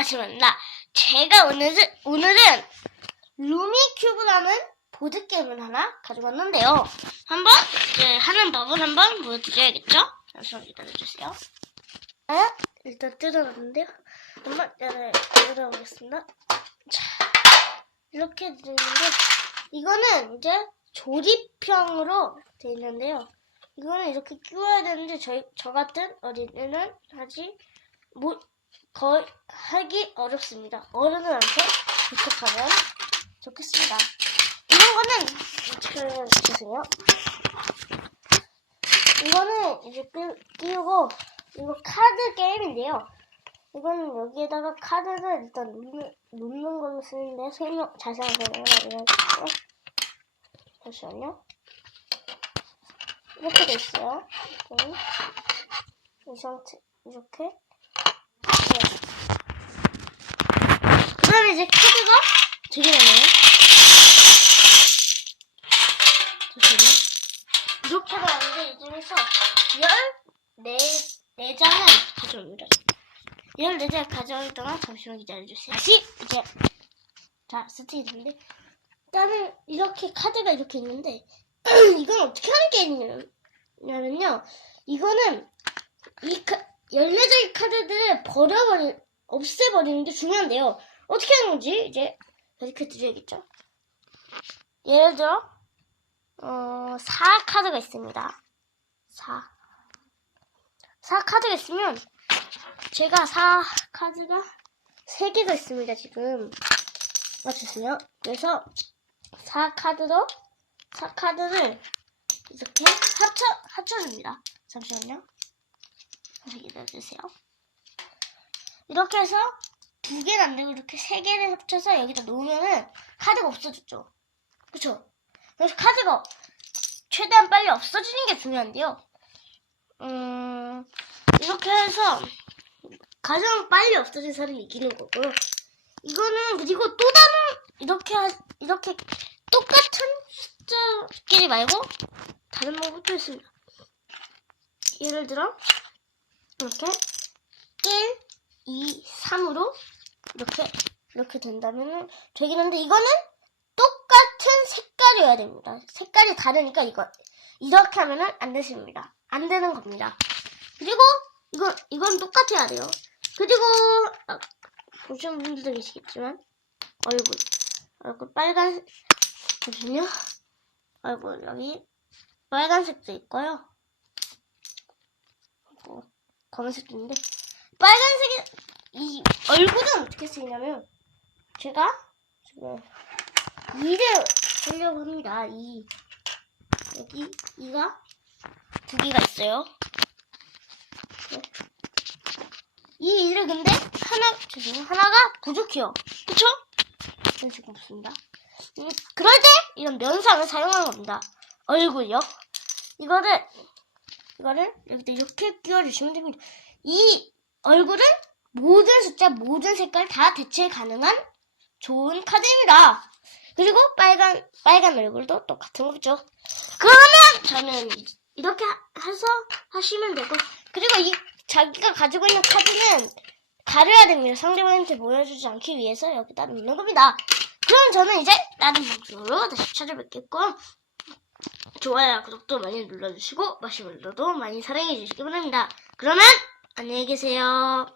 마시멜로입니다. 제가 오늘은, 오늘은 루미큐브라는 보드게임을 하나 가져왔는데요. 한번, 이제 하는 법을 한번 보여드려야겠죠? 잠시만 기다려주세요. 아, 일단 뜯어놨는데요. 한번 열어, 열어보겠습니다. 자, 이렇게 되는데, 이거는 이제 조립형으로 되어 있는데요. 이거는 이렇게 끼워야 되는데, 저희, 저 같은 어린이는 하지, 뭐, 거의 하기 어렵습니다. 어른들한테 부탁하면 좋겠습니다. 이런 거는 어떻게 해주세요? 이거는 이제 끼, 끼우고 이거 카드 게임인데요. 이거는 여기에다가 카드를 일단 놓는, 놓는 걸로 쓰는데 설명 자세한 설명을 알려줄게요. 잠시만요. 이렇게. 이렇게. 이 상태 이렇게 이제 카드가 되게 많아요. 잠시만요. 이렇게 나왔는데 이 중에서 14장을 가져옵니다. 14장을 가져올 동안 잠시만 기다려주세요. 다시 이제 자 스테이지인데 일단은 이렇게 카드가 이렇게 있는데 이건 어떻게 하는 게임이냐면요. 이거는 이 카, 14장의 카드들을 버려버리, 없애버리는 게 중요한데요. 어떻게 하는 건지 이제 이렇게 드려야겠죠. 예를 들어, 어, 4 카드가 있습니다. 4. 4 카드가 있으면, 제가 4 카드가 3개가 있습니다, 지금. 맞추세요. 그래서 4 카드로, 4 카드를 이렇게 합쳐, 합쳐줍니다. 잠시만요. 잠시 기다려주세요. 이렇게 해서 두 개는 안 되고 이렇게 세 개를 합쳐서 여기다 놓으면은 카드가 없어졌죠. 그쵸? 그래서 카드가 최대한 빨리 없어지는 게 중요한데요. 음, 이렇게 해서 가장 빨리 없어진 사람이 이기는 거고요. 이거는 그리고 또 다른 이렇게 하- 이렇게 똑같은 숫자끼리 말고 다른 방법도 있습니다. 예를 들어 이렇게 1, 2, 3으로 이렇게 이렇게 된다면은 되겠는데 이거는 똑같은 색깔이어야 됩니다. 색깔이 다르니까 이거 이렇게 하면은 안 되십니다. 안 되는 겁니다. 그리고 이건 이건 똑같아야 돼요. 그리고 아, 보시는 분들도 계시겠지만 얼굴 얼굴 빨간 잠시만요. 얼굴 여기 빨간색도 있고요. 그리고 검은색도 있는데 빨간색이 이 얼굴은 어떻게 쓰이냐면 제가 지금 이를 하려고 합니다. 이 여기 이가 두 개가 있어요. 네. 이 이를 근데 하나 죄송해요 하나가 부족해요. 그쵸? 이런 식으로 없습니다. 음, 그럴 때 이런 면상을 사용하는 겁니다. 얼굴요. 이거를 이거를 이렇게 끼워주시면 됩니다. 이 얼굴은 모든 숫자, 모든 색깔 다 대체 가능한 좋은 카드입니다. 그리고 빨간, 빨간 얼굴도 똑같은 거죠. 그러면 저는 이- 이렇게 하- 해서 하시면 되고, 그리고 이 자기가 가지고 있는 카드는 가려야 됩니다. 상대방한테 보여주지 않기 위해서 여기다 놓는 겁니다. 그럼 저는 이제 다른 방송으로 다시 찾아뵙겠고, 좋아요, 구독도 많이 눌러주시고, 마시멜로도 많이 사랑해주시기 바랍니다. 그러면, 안녕히 계세요.